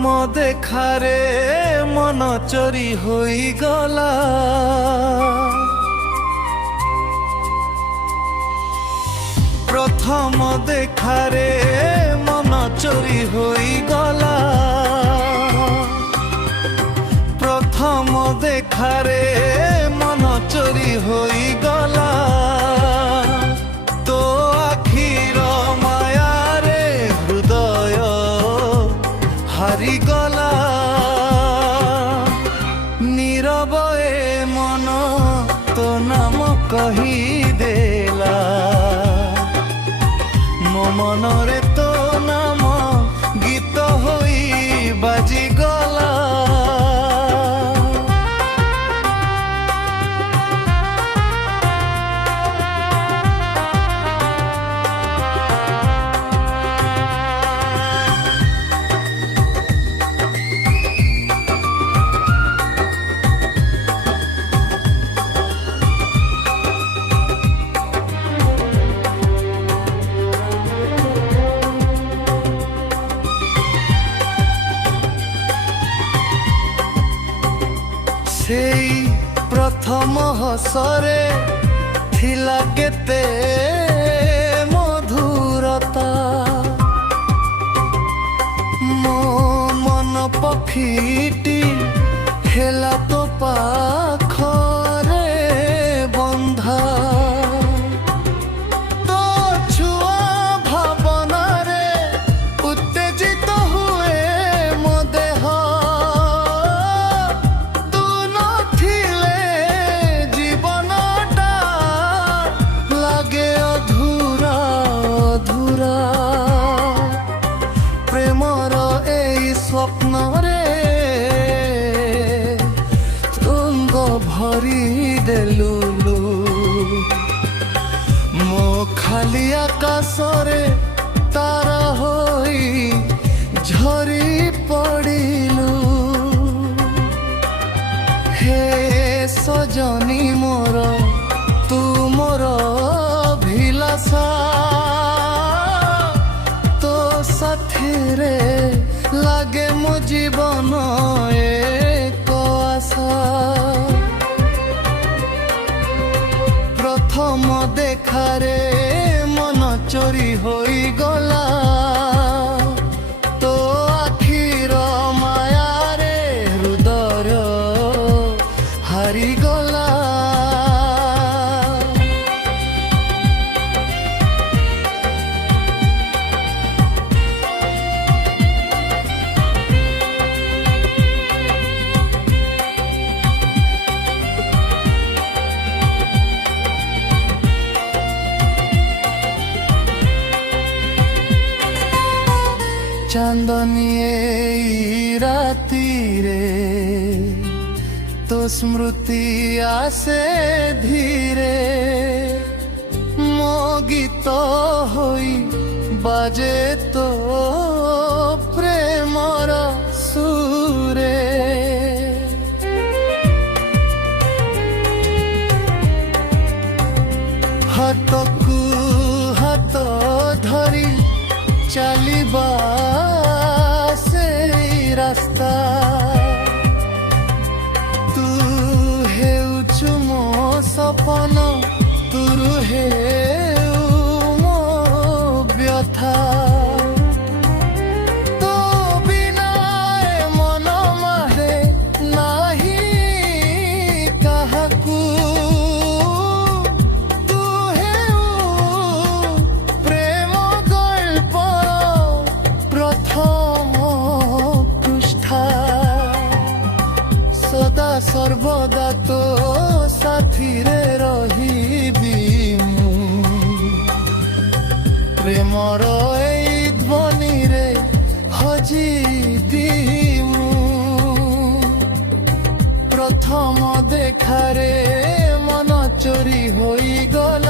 प्रथम देखारे मन चोरी होई गला। प्रथम देखारे मन चोरी होई गला। प्रथम देखारे मन चोरी होई गला। तो आखिर मायारे हृदय हारी गला। नीरव ए मन तो नाम कही देला। मो मनरे तो नाम गीत होई बाजी गला। सेई प्रथम हसरे थिला केते मधुरता। मो मन पखीटी हेला तो पाखरे बंधा। तो छुआ भावना रे उत्तेजित हुए मो देह। प्रेमर ए स्वप्न रे तुंग भरी देलुलु। मो खाली आकाश रे तारा होई झरी पड़िलु। हे सजनी मोर तू मोर भिलासा। साथी रे लागे मो जीवन एक आशा। प्रथम देखारे मन चोरी होई गला। तो आखिर मायारे हृदय हारी गला। चांदनी ए राती रे तो स्मृति आसे धीरे। मो गीत होई बाजे तो प्रेमर सुरे। हाथकू हाथ धरी चलिबा से रास्ता। तू हेउछु मो सपन तू रुहे मो व्यथा। तो बिना मन मारे नाही काहाकू। सदा सर्वदा तो साथी रे रहिबी मु। प्रेमर ए ध्वनि रे हजिबी मु। प्रथम देखारे मन चोरी होई गला।